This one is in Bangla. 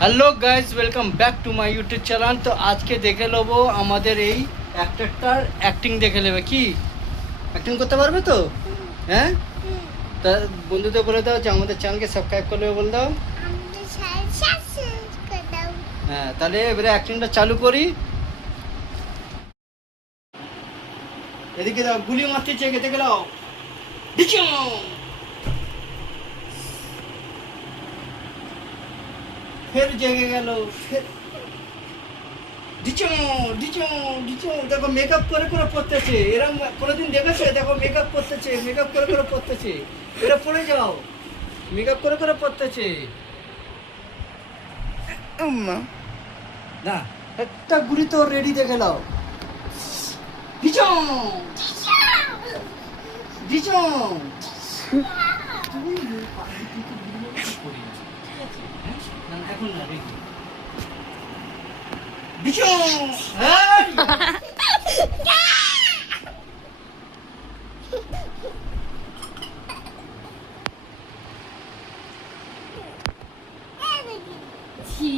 Hello guys, welcome back to my YouTube channel. তো আজকে দেখে নেবো আমাদের এই অ্যাক্টরটার অ্যাক্টিং দেখে নেবে। কি অ্যাক্টিং করতে পারবে তো? হ্যাঁ, তা বন্ধুদের বলে দাও যে আমাদের চ্যানেলকে সাবস্ক্রাইব করবে, বলে দাও। হ্যাঁ, তাহলে এবারে অ্যাক্টিংটা চালু করি। এদিকে দাও, গুলি মারতে চেয়ে দেখে দাও। ডিচং! ফের জেগে গেল, ফের ডিচং ডিচং ডিচং। দেখো মেকআপ করে করে পড়তেছে, এরকম কোনোদিন দেখেছে? দেখো মেকআপ করতেছে, মেকআপ করে করে পড়তেছে। এটা পড়ে যাও, মেকআপ করে করে পড়তেছে। না, একটা গুলি তো রেডি দেখে নাও। ডিচং ডিচং। এখন না রেডি ডিচং। হ্যাঁ, ছি